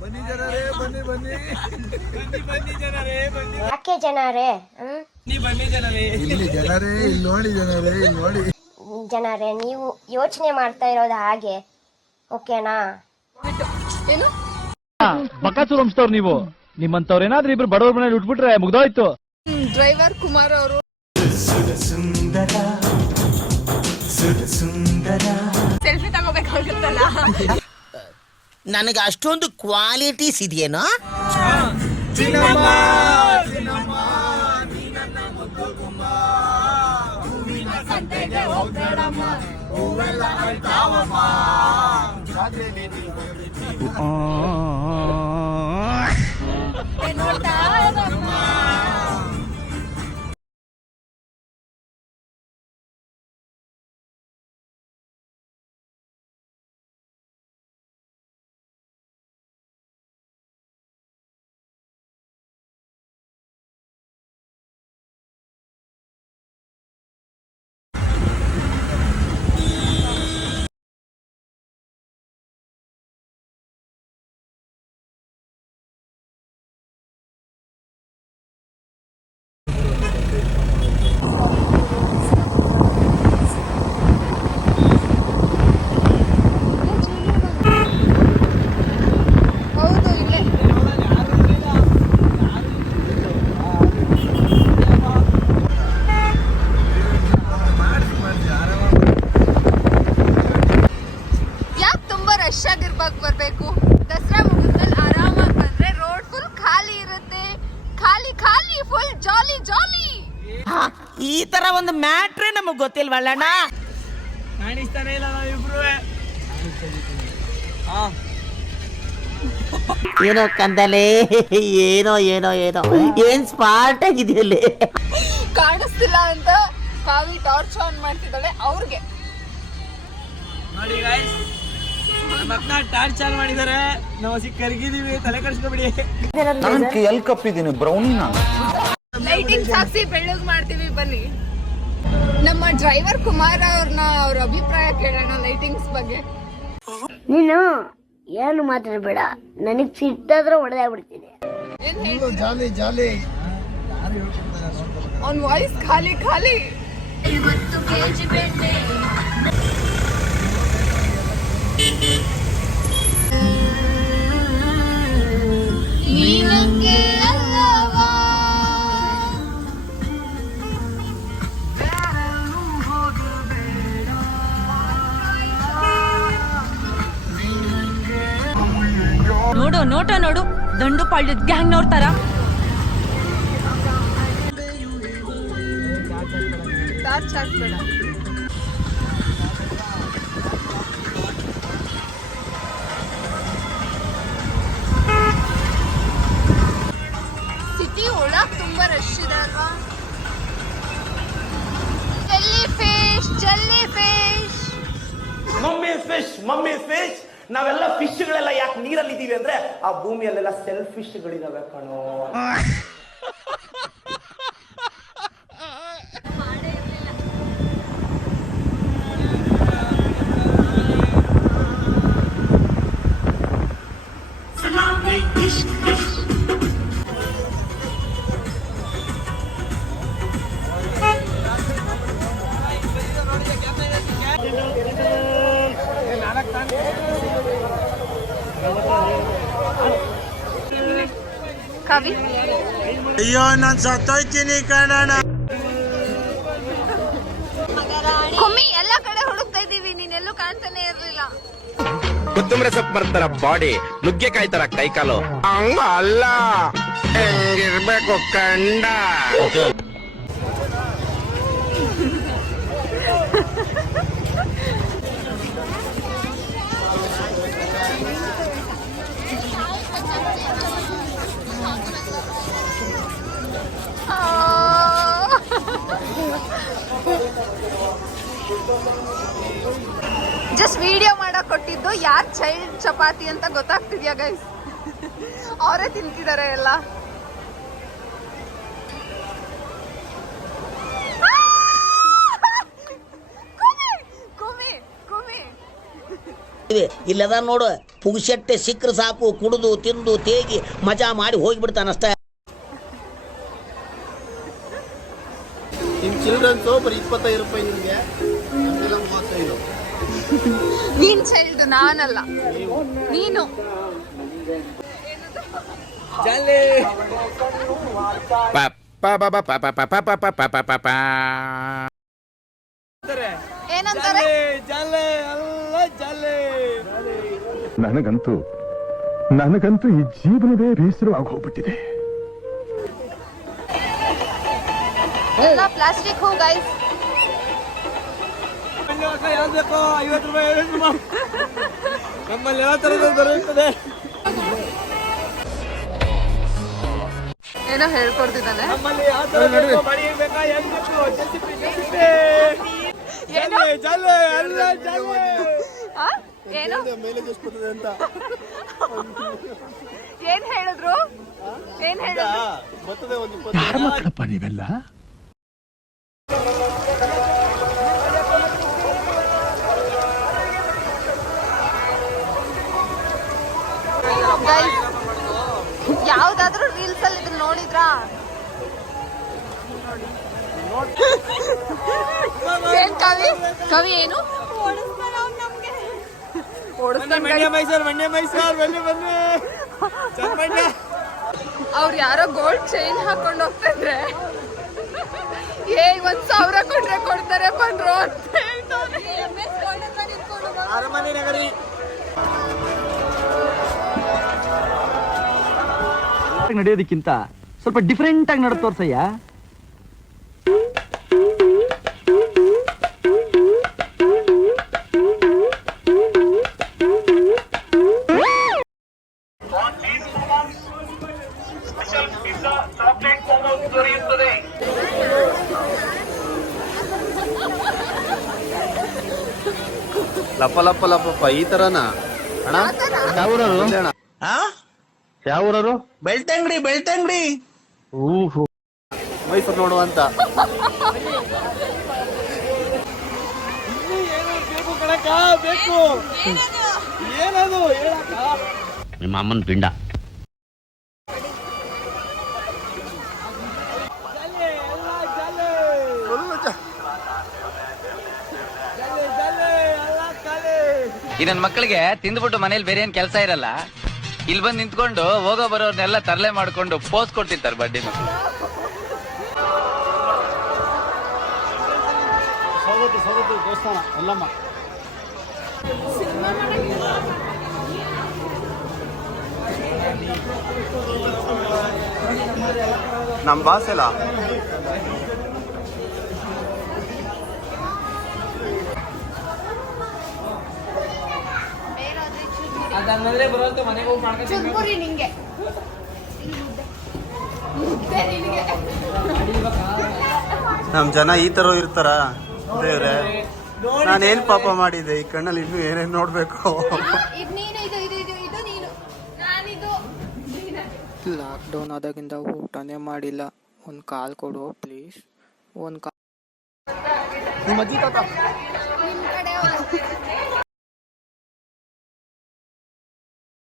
ಬನ್ನಿ ಜನರೇ ಬನ್ನಿ ಬನ್ನಿ ಬನ್ನಿ ಜನರೇ ಬನ್ನಿ. ಯಾಕೆ ಜನರೇ? ಬನ್ನಿ ಜನರೇ, ಇಲ್ಲಿ ಜನರೇ, ಇಲ್ಲಿ ನೋಡಿ ಜನರೇ, ಇಲ್ಲಿ ನೋಡಿ ಜನರೇ. ನೀವು ಯೋಚನೆ ಮಾಡ್ತಾ ಇರೋದು ಹಾಗೆ, ಓಕೆನಾ? ಏನು ಬಕಾಸೂರ್ ವಂಶದವ್ರು ನೀವು? ನಿಮ್ಮಂತವ್ರು ಏನಾದ್ರೂ ಇಬ್ರು ಬಡವ್ರ ಮನೇಲಿ ಉಟ್ಬಿಟ್ರೆ ಮುಗ್ದೋಯ್ತು. ಡ್ರೈವರ್ ಕುಮಾರ್ ಅವರು ಸೆಲ್ಫಿ ತಗೋಬೇಕಾಗುತ್ತಲ್ಲ. ನನಗೆ ಅಷ್ಟೊಂದು ಕ್ವಾಲಿಟೀಸ್ ಇದೆಯೇನೋ? ಬರ್ಬೇಕು. ದಸರಾ ಮುಗಿದ್ಮೇಲೆ ಆರಾಮಾಗಿ ಬಂದ್ರೆ ರೋಡ್ ಫುಲ್ ಖಾಲಿ ಇರುತ್ತೆ. ಖಾಲಿ ಖಾಲಿ, ಫುಲ್ ಜಾಲಿ ಜಾಲಿ. ಈ ತರ ಒಂದು ಮ್ಯಾಟ್ರೇ ನಮಗ್ ಗೊತ್ತಿಲ್ವಲ್ಲಣ್ಣ. ಕಾಣಿಸ್ತಾನೆ ಇಲ್ಲ ನಾವಿಬ್ರು. ಏನೋ ಕಂದಲೆ, ಏನೋ ಏನೋ ಏನೋ ಏನ್ ಸ್ಮಾರ್ಟ್ ಆಗಿದೆಯಲ್ಲಿ. ಕಾಣಿಸ್ತಿಲ್ಲ ಅಂತ ಕಾವಿ ಟಾರ್ಚ್ ಆನ್ ಮಾಡ್ತಿದ್ದಾಳೆ ಅವ್ರಿಗೆ. ನೋಡಿ ಗೈಸ್, ಮಕ್ಕಳ ಟಾರ್ಚ್ ಚಾಲು ಮಾಡಿದ್ದಾರೆ. ನಾವು ಕರ್ಗಿದೀವಿ, ತಲೆ ಕಡಿಸ್ಕೊಬಿಡಿ. ಎಲ್ ಕಪ್ಪಿದ್ದೀನಿ ಬ್ರೌನಿನ. ಲೈಟಿಂಗ್ಸ್ ಹಾಕ್ಸಿ ಬೆಳ್ಳಗ್ ಮಾಡ್ತೀವಿ ಬನ್ನಿ. ನಮ್ಮ ಡ್ರೈವರ್ ಕುಮಾರ್ ಅವ್ರನ್ನ ಅವ್ರ ಅಭಿಪ್ರಾಯ ಕೇಳೋಣ ಲೈಟಿಂಗ್ಸ್ ಬಗ್ಗೆ. ನೀನು ಏನು ಮಾತಾಡಬೇಡ, ನನಗ್ ಸಿಟ್ಟಾದ್ರೆ ಹೊಡೆದಾಗ್ಬಿಡ್ತೀನಿ. ಜಾಲಿ ಜಾಲಿ. ಅವ್ನ ವಾಯ್ಸ್ ಖಾಲಿ ಖಾಲಿ. ನೋಡು ನೋಟ ನೋಡು, ದಂಡು ಪಾಳ್ಯದ ಗ್ಯಾಂಗ್ ನೋಡ್ತಾರ. ಟಾರ್ಚ್ ಹಾಕ್ಬೇಡ. ಸಿಟಿ ಒಳಗ್ ತುಂಬಾ ರಶ್ ಇದೆ ಅಲ್ವಾ? Jelly fish, jelly fish. Mummy fish, mummy fish. ನಾವೆಲ್ಲ ಫಿಶ್ಗಳೆಲ್ಲ ಯಾಕೆ ನೀರಲ್ಲಿ ಇದೀವಿ ಅಂದ್ರೆ ಆ ಭೂಮಿಯಲ್ಲೆಲ್ಲ ಸೆಲ್ಫಿಶ್ಗಳಿದಾವೆ ಕಣೋ. ಕವಿ, ಅಯ್ಯೋ ನಾನ್ ಸತ್ತೋಯ್ತೀನಿ ಕಣಣ್ಣ. ಕುಮ್ಮಿ ಎಲ್ಲ ಕಡೆ ಹುಡುಕ್ತಾ ಇದೀವಿ, ನೀನೆಲ್ಲೂ ಕಾಣ್ತಾನೆ ಇರ್ಲಿಲ್ಲ. ಕೊತ್ತಂಬರಿ ಸೊಪ್ಪು ಬರ್ತಾರ ಬಾಡಿ, ನುಗ್ಗೆಕಾಯಿ ತರ ಕೈಕಾಲು. ಹಂಗ ಅಲ್ಲ, ಹೆಂಗಿರ್ಬೇಕು ಕಂಡ. ಜಸ್ಟ್ ವಿಡಿಯೋ ಮಾಡಕ್ ಕೊಟ್ಟಿದ್ದು. ಯಾರ್ ಚೈಲ್ಡ್ ಚಪಾತಿ ಅಂತ ಗೊತ್ತಾಗ್ತಿದ್ಯಾ ಗೈಸ್? ಅವರೇ ತಿಂತಿದ್ದಾರೆ ಎಲ್ಲ. ಇಲ್ಲದ ನೋಡು. ಪುಗ್ಸೆಟ್ಟೆ ಸಿಕ್ಕರೆ ಸಾಕು, ಕುಡಿದು ತಿಂದು ತೇಗಿ ಮಜಾ ಮಾಡಿ ಹೋಗಿಬಿಡ್ತಾನಷ್ಟೇ. ನಿಮ್ಮ ಚಿಲ್ಡ್ರನ್ಸು ಬರೀ 25 ರೂಪಾಯಿ ನಿಮಗೆ, ನಮಗೆಲ್ಲ 35. ನೀನ್ ಚೈಲ್ಡ್, ನಾನಲ್ಲ ನೀನು. ಏನಂತಾರೆ? ನನಗಂತೂ ಈ ಜೀವನವೇ ಬೇಸರವಾಗಿ ಹೋಗ್ಬಿಟ್ಟಿದೆ. ಎಲ್ಲ ಪ್ಲಾಸ್ಟಿಕ್ ಹೂ ಗೈಸ್. ನಮ್ಮಲ್ಲಿ ಯಾವ ಥರದ ದೊರೆಯುತ್ತದೆ? ಏನೋ ಹೇಳ್ಕೊಡ್ತಿದ್ದಾನೆ. ನಮ್ಮಲ್ಲಿ ಯಾವ ಥರ ಬೇಕು, ಮಡಿ ಬೇಕಾ, ಹೆಂಗ್ ಬೇಕು, ಏನೋ ಏನು ಮೇಲೆ ಜಸ್ಟ್ ಬರ್ತದೆ ಅಂತ ಏನ್ ಹೇಳಿದ್ರು? ಏನ್ ಹೇಳಿದ್ರು? ಬರ್ತದೆ ಒಂದು 20. ಮಕ್ಕಳಪ್ಪ ನೀವೆಲ್ಲ. ಗೈಸ್, ಯಾವ್ದಾದ್ರು ರೀಲ್ಸ್ ಅಲ್ಲಿ ಇದನ್ನ ನೋಡಿದ್ರಾ? ಏನ್ ಕವಿ ಏನು ಅವ್ರು ಯಾರೋ ಗೋಲ್ಡ್ ಚೈನ್ ಹಾಕೊಂಡು ಹೋಗ್ತಿದ್ರೆ ಏ 1,000 ಕೊಟ್ರೆ ಕೊಡ್ತಾರೆ ಬಂದ್ರು ಅಂತ ಹೇಳ್ತಾನೆ. ಅರಮನೆ ನಗರಿ ನಡೆಯೋದಕ್ಕಿಂತ ಸ್ವಲ್ಪ ಡಿಫ್ರೆಂಟ್ ಆಗಿ ನಡೆ ತೋರ್ಸಯ್ಯ. ಲಪ್ಪ ಲಪ್ಪ ಲಪ್ಪಪ್ಪ ಈ ತರನಾ ಅಣ್ಣ? ಯಾವೂರವರು? ಬೆಳ್ತಂಗಡಿ. ಮೈಸೂರು ನೋಡುವಂತ ಬೇಕು. ಏನದು ಹೇಳಕ್ಕ? ನಿಮ್ಮ ಅಮ್ಮನ ಪಿಂಡ. ಈ ನನ್ನ ಮಕ್ಕಳಿಗೆ ತಿಂದ್ಬಿಟ್ಟು ಮನೇಲಿ ಬೇರೆ ಏನ್ ಕೆಲಸ ಇರಲ್ಲ, ಇಲ್ಲಿ ಬಂದು ನಿಂತ್ಕೊಂಡು ಹೋಗೋ ಬರೋರ್ನೆಲ್ಲ ತರಲೆ ಮಾಡ್ಕೊಂಡು ಪೋಸ್ ಕೊಡ್ತಿರ್ತಾರೆ ಬಡ್ಡಿ ಮಕ್ಕಳು. ಸೌದತ್ತಿ ದೇವಸ್ಥಾನ ಅಲ್ಲಮ್ಮ. ನಮ್ಮ ಬಾಸ್ ಎಲ್ಲ ಚುರ್ಮುರಿ ನಿಂಗೆ ನಮ್ ಜನ ಈ ತರ ಇರ್ತಾರ ದೇವ್ರೆ. ನಾನೇನ್ ಪಾಪ ಮಾಡಿದೆ ಈ ಕಣ್ಣಲ್ಲಿ ಇನ್ನೂ ಏನೇನ್ ನೋಡ್ಬೇಕು. ಲಾಕ್ಡೌನ್ ಆದಾಗಿಂದ ಊಟನೇ ಮಾಡಿಲ್ಲ. ಒಂದು ಕಾಲ್ ಕೊಡು ಪ್ಲೀಸ್. ಒಂದು ಕಾಲ್. ನಿಮ್ಮ ಅಜ್ಜಿ ತಾತ